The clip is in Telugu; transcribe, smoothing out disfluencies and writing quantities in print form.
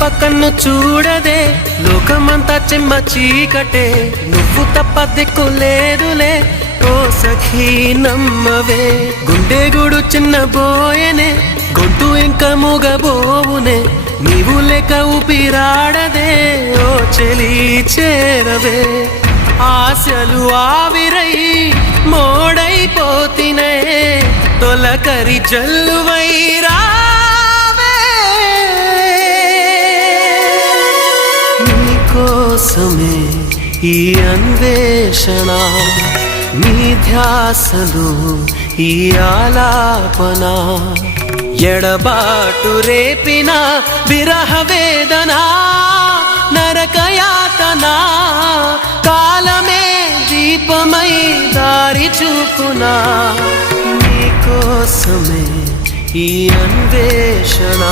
తప్ప కన్ను చూడదే, లోకమంతా చెమ్మ చీకటే, నువ్వు తప్ప దిక్కు లేదులే ఓ సఖీ నమ్మవే. గుండె గుడు చిన్న బోయనే, గొంతు ఇంకా మూగబోవునే, నీవు లేక ఊపిరాడదే ఓ చెలి చేరవే. ఆశలు ఆవిరై మోడైపోతినే, తొలకరి జల్లువై రావే. నీకోసమే ఈ అన్వేషణ, నీ ధ్యాసలో ఈ ఆలాపన, ఎడబాటు రేపిన విరహ వేదన, నరకయాతన, కాలమే దీపమై దారి చూపునా. నీకోసమే ఈ అన్వేషణ.